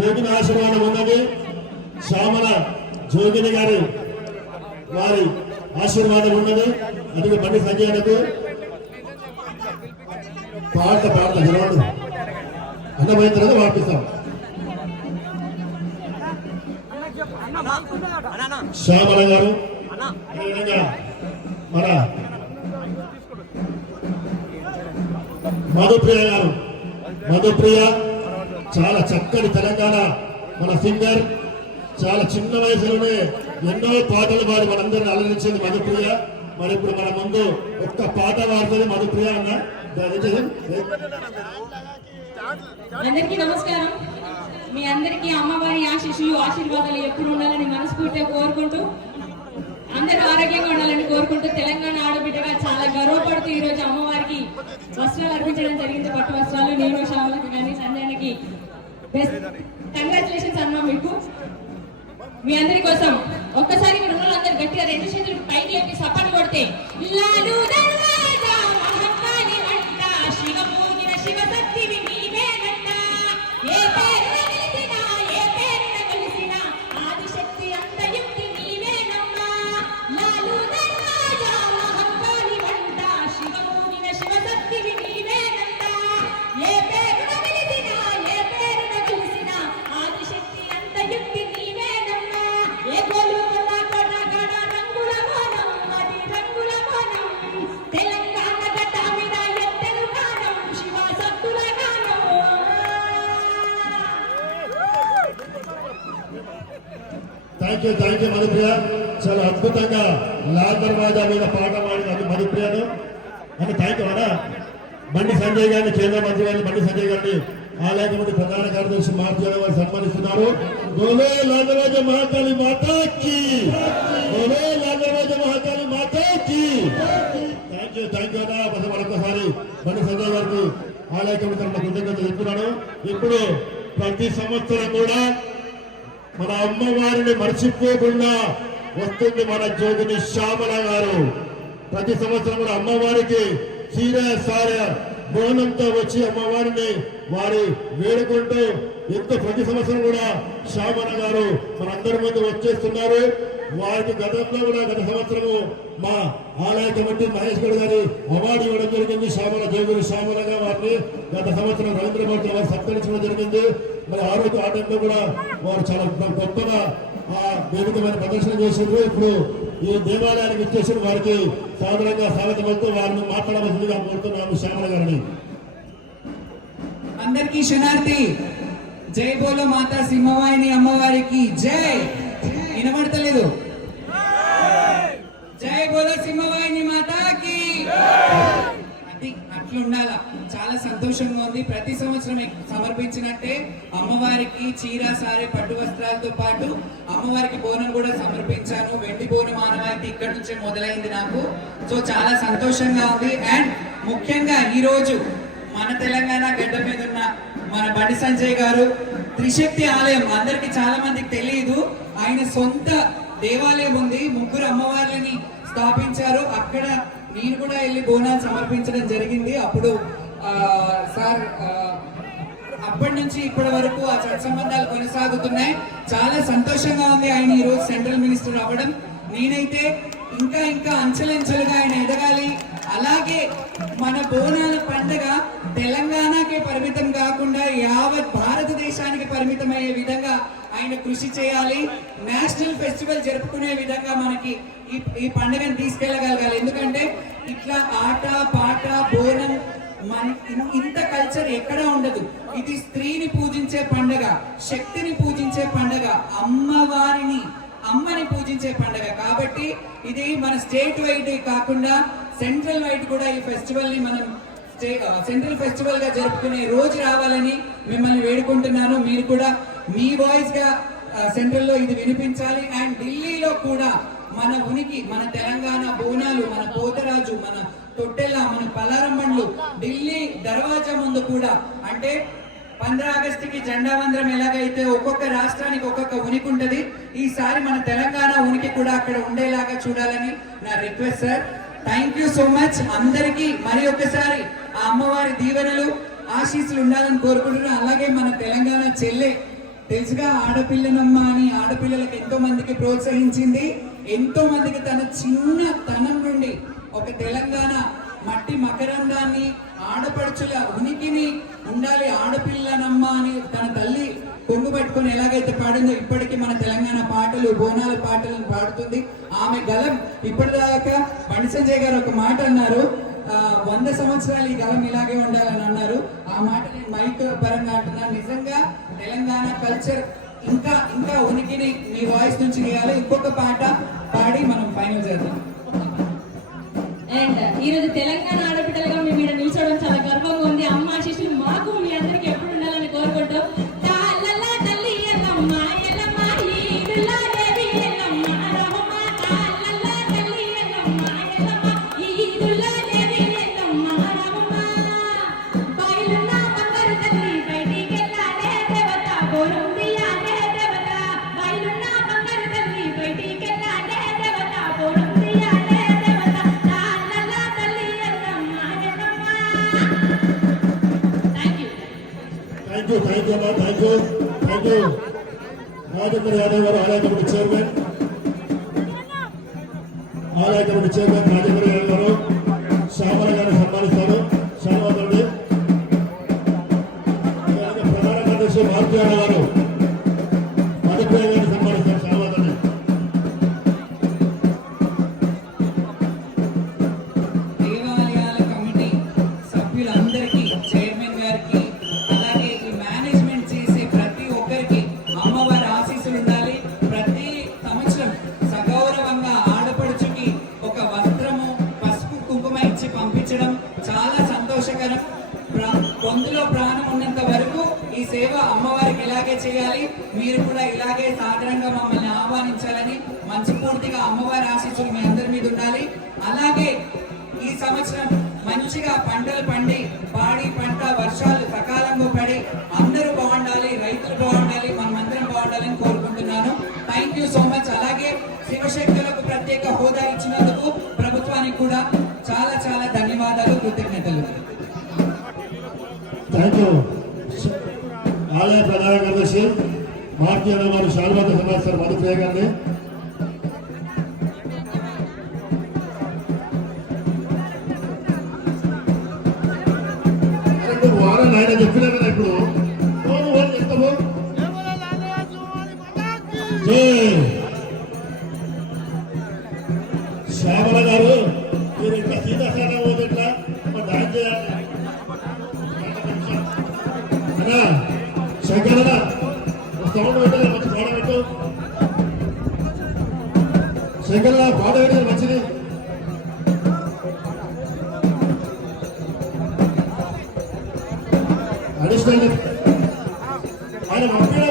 జోగిని ఆశీర్వాదం ఉన్నది. శ్యామల జోగిని గారి వారి ఆశీర్వాదం ఉన్నది. అందుకే బండి సంజయ్కు పాడతా జరగదు అన్నమైన తర్వాత వాడిస్తాం. శ్యామల గారు అదేవిధంగా మన మధుప్రియ గారు, మధుప్రియ చాలా చక్కని తెలంగాణ మన సింగర్, చాలా చిన్న వయసులోనే ఎన్నో పాటలు పాడి మనందరిని అలరించింది మధుప్రియ. మరి ఇప్పుడు మన ముందు ఒక్క పాట పాడుతుంది మధుప్రియ అన్న. అందరికీ నమస్కారం. మీ అందరికీ అమ్మవారి ఆశీస్సులు ఆశీర్వాదాలు ఎప్పుడు ఉండాలని మనస్ఫూర్తిగా కోరుకుంటూ, అందరూ ఆరోగ్యంగా ఉండాలని కోరుకుంటూ, తెలంగాణ ఆడబిడ్డగా చాలా గర్వపడుతూ ఈరోజు అమ్మవారికి వస్త్రాలు అర్పించడం జరిగింది. పట్టు వస్త్రాలు. నేను శ్యామలకు కానీ సంజయ్కి బెస్ట్ కంగ్రాచులేషన్స్ అన్నా. మీకు మీ అందరి కోసం ఒక్కసారి మీరు ఉన్న అందరు గట్టిగా రెండు చేతులు పైకి ఎత్తి సపాటు కొడితే లాలు దర్వాజా మహంకాళి వంట శివమూగిన శివశక్తివి నీవేనంట. ఏ పేరున నిలిచినా ఏ పేరున కలిసినా ఆదిశక్తి అంతయుక్తి నీవేనమ్మా. లాలు దర్వాజా మహంకాళి వంట శివమూగిన శివశక్తివి నీవేనంట. ఏ పేరున నిలిచినా ఏ పేరున కలిసినా ఆదిశక్తి అంతయుక్తి నీవేనమ్మా. ఏ గోలుకొన్న కొనగడ రంగుల వనం అది రంగుల వనం. తెలంగాణ గడ్డ మీద ఎత్తెను గానం శివ సత్తుల గానం. Thank you Madhupriya. చాలా అద్భుతంగా లాల్ దర్వాజా మీద పాట పాడిన మధుప్రియను అని థ్యాంక్ యూ అన్న. బండి సంజయ్ గారిని, కేంద్ర మంత్రి గారిని, బండి సంజయ్ గారిని ఆలయ కమిటీ ప్రధాన కార్యదర్శి మార్చి వారు సన్మానిస్తున్నారు. బోలో లాల్ దర్వాజా మహాకాళి మాతాకి, బోలో లాల్ దర్వాజా మహాకాళి మాతాకి. థ్యాంక్ యూ అన్న. మరొకసారి బండి సంజయ్ గారికి ఆలయ కమిటీ తరఫున కృతజ్ఞతలు చెప్తున్నాను. ఇప్పుడు ప్రతి సంవత్సరం కూడా మన అమ్మవారిని మర్చిపోకుండా వస్తుంది మన జోగిని శ్యామల గారు. ప్రతి సంవత్సరం కూడా అమ్మవారికి చీర సార బోనంతో వచ్చి అమ్మవారిని వారి వేడుకుంటూ ఎంతో ప్రతి సంవత్సరం కూడా శ్యామల గారు మనందరి ముందు వచ్చేస్తున్నారు. వారికి గతంలో కూడా గత సంవత్సరము మా ఆలయ కమిటీ మహేష్ గౌడ్ గారి అవార్డు ఇవ్వడం జరిగింది. శ్యామల జోగిని శ్యామలగా వారిని గత సంవత్సరం రవీంద్ర భారతి వారు సత్కరించడం జరిగింది. మరి ఆ రోజు ఆ టైంలో కూడా వారు చాలా గొప్పగా ఆ వేదికమైన ప్రదర్శన చేశారు. ఇప్పుడు ఈ దేవాలయానికి ఇచ్చేసిన వారికి సాధారణంగా స్వాగతం అవుతూ వారిని మాట్లాడవలసిందిగా కోరుతున్నాము శ్యామల గారిని. అందరికీ శనార్థి. జై బోలో మాతా సింహవాహిని అమ్మవారికి జై. వినబడతలేదు. జై బోలో సింహవాహిని మాతాకి. అది అట్లుండాల. చాలా సంతోషంగా ఉంది. ప్రతి సంవత్సరం సమర్పించినట్టే అమ్మవారికి చీర సారే పట్టు వస్త్రాలతో పాటు అమ్మవారికి బోనం కూడా సమర్పించాను. వెండి బోనం ఆనవాయితీ ఇక్కడ నుంచే మొదలైంది నాకు. సో చాలా సంతోషంగా ఉంది. అండ్ ముఖ్యంగా ఈ రోజు మన తెలంగాణ గడ్డ మీద ఉన్న మన బండి సంజయ్ గారు త్రిశక్తి ఆలయం అందరికి చాలా మందికి తెలియదు. ఆయన సొంత దేవాలయం ఉంది. ముగ్గురు అమ్మవార్లని స్థాపించారు. అక్కడ నేను కూడా వెళ్ళి బోనాలు సమర్పించడం జరిగింది. అప్పుడు సార్ అప్పటి నుంచి ఇప్పటి వరకు ఆ సత్సంబంధాలు కొనసాగుతున్నాయి. చాలా సంతోషంగా ఉంది ఆయన ఈ రోజు సెంట్రల్ మినిస్టర్ అవ్వడం. నేనైతే ఇంకా అంచెలంచెలుగా ఆయన ఎదగాలి. అలాగే మన బోనాల పండుగ తెలంగాణకే పరిమితం కాకుండా యావత్ భారతదేశానికి పరిమితమయ్యే విధంగా ఆయన కృషి చేయాలి. నేషనల్ ఫెస్టివల్ జరుపుకునే విధంగా మనకి ఈ పండుగను తీసుకెళ్ళగలగాలి. ఎందుకంటే ఇట్లా ఆట పాట బోనం ఇంత కల్చర్ ఎక్కడా ఉండదు. ఇది స్త్రీని పూజించే పండుగ, శక్తిని పూజించే పండుగ, అమ్మని పూజించే పండుగ. కాబట్టి ఇది మన స్టేట్ వైడ్ కాకుండా సెంట్రల్ వైడ్ కూడా ఈ ఫెస్టివల్ ని మనం సెంట్రల్ ఫెస్టివల్ గా జరుపుకునే రోజు రావాలని మిమ్మల్ని వేడుకుంటున్నాను. మీరు కూడా మీ వాయిస్ గా సెంట్రల్ లో ఇది వినిపించాలి. అండ్ ఢిల్లీలో కూడా మన ఉనికి, మన తెలంగాణ బోనాలు, మన పోతరాజు, మన తొట్టెల, మన పలారం బండ్లు ఢిల్లీ దర్వాజా ముందు కూడా, అంటే 15 ఆగస్టుకి జెండా వందరం ఎలాగైతే ఒక్కొక్క రాష్ట్రానికి ఒక్కొక్క ఉనికి ఉంటది, ఈసారి మన తెలంగాణ ఉనికి కూడా అక్కడ ఉండేలాగా చూడాలని నా request sir. Thank you so much. అందరికీ మరి ఒక్కసారి ఆ అమ్మవారి దీవెనలు ఆశీస్సులు ఉండాలని కోరుకుంటున్నాను. అలాగే మన తెలంగాణ చెల్లె తెలుసుగా ఆడపిల్లనమ్మ అని ఆడపిల్లలకు ఎంతో మందికి ప్రోత్సహించింది, ఎంతో మందికి తన చిన్న తనం నుండి ఒక తెలంగాణ మట్టి మకరందాన్ని ఆడపడుచుల ఉనికిని ఉండాలి ఆడపిల్లనమ్మ అని తన తల్లి కొంగు పట్టుకొని ఎలాగైతే పాడిందో ఇప్పటికీ మన తెలంగాణ పాటలు బోనాల పాటలను పాడుతుంది. ఆమె గలం ఇప్పటిదాకా బండి సంజయ్ గారు ఒక మాట అన్నారు, 100 సంవత్సరాలు ఈ గలం ఇలాగే ఉండాలని అన్నారు. ఆ మాట నేను మైక్ పరంగా అంటున్నాను. నిజంగా తెలంగాణ కల్చర్ ఇంకా ఇంకా ఉనికిని మీ వాయిస్ నుంచి తీయాలి. ఇంకొక పాట పాడి మనం ఫైనల్ చేద్దాం. అండ్ ఈరోజు తెలంగాణ ఆడబిడ్డలుగా మేము ఇక్కడ నిల్చోవడం చాలా గర్వంగా ఉంది. అమ్మ ఆశీస్సులు మాకు మీ అందరికి ఎప్పుడు ఉండాలని కోరుకుంటూ తాళ్ళల్లా తల్లి ఎల్లమ్మ ఎల్లమ్మ ఈదుల్లా దేవి ఎల్లమ్మ రహమ్మ తాళ్ళల్లా తల్లి ఎల్లమ్మ ఎల్లమ్మ ఈదుల్లా దేవి ఎల్లమ్మ రహమ్మ బయలున్న బంగారు తల్లి బయటికెళ్ళాలే దేవత బోరం తీయాలే దేవత బయలున్న బంగారు తల్లి బయటికెళ్ళాలే దేవత బోరం తీయాలే దేవత తాళ్ళల్లా తల్లి Yellamma Yellamma. Thank you. Thank you అమ్మా, థ్యాంక్ యూ. రాజేంద్ర యాదవ్ గారు ఆలయ కమిటీ చైర్మన్ రాజేంద్ర యాదవ్ గారు శ్యామల గారిని సన్మానిస్తారు. శ్యామలండి ప్రధాన కార్యదర్శి భారతీయ గారు మధుప్రియ గారిని సన్మానిస్తారు. శ్యామలండి దేవాలయాల కమిటీ సభ్యులందరికీ, చైర్మన్ గారికి, అలాగే ఈ మేనేజ్మెంట్ చేసే ప్రతి ఒక్కరికి అమ్మవారి ఆశీస్సులు ఉండాలి. ప్రతి సంవత్సరం సగౌరవంగా ఆడపడుచుకి ఒక వస్త్రము పసుపు కుంకుమ ఇచ్చి పంపించడం చాలా సంతోషకరం. పొందులో ప్రాణం ఉన్నంత వరకు ఈ సేవ అమ్మవారికి ఇలాగే చేయాలి. మీరు కూడా ఇలాగే సాధారణంగా మమ్మల్ని ఆహ్వానించాలని మనస్ఫూర్తిగా అమ్మవారి ఆశీస్సులు మీ అందరి మీద ఉండాలి. అలాగే ఈ సంవత్సరం మంచిగా పంటలు పండి పాడి పంట వర్షాలు సకాలంలో పడి అందరూ బాగుండాలి, రైతులు బాగుండాలి, మనమందరం బాగుండాలని కోరుకుంటున్నాను. Thank you so much. అలాగే శివశక్తులకు ప్రత్యేక హోదా ఇచ్చినందుకు ప్రభుత్వానికి కూడా చాలా చాలా ధన్యవాదాలు, కృతజ్ఞతలు. Thank you. ఆలయ ప్రధాన కార్యదర్శి భారతీయ వారు శాల్వాతో సమాచారం మధుప్రియ గారిని వారం ఆయన చెప్పినా కదా ఇప్పుడు వాళ్ళు చెప్తాము. శ్యామల గారు మీరు ఇట్లా సీతాస్థానం పోతే ఇట్లా డాన్స్ చేయాలి. శంకర సౌండ్ పెట్టాలి, మంచి పాట పెట్టు. శంకర పాట పెట్టాలి మంచిది. అడిషనల్ ఆయన పంపిణీ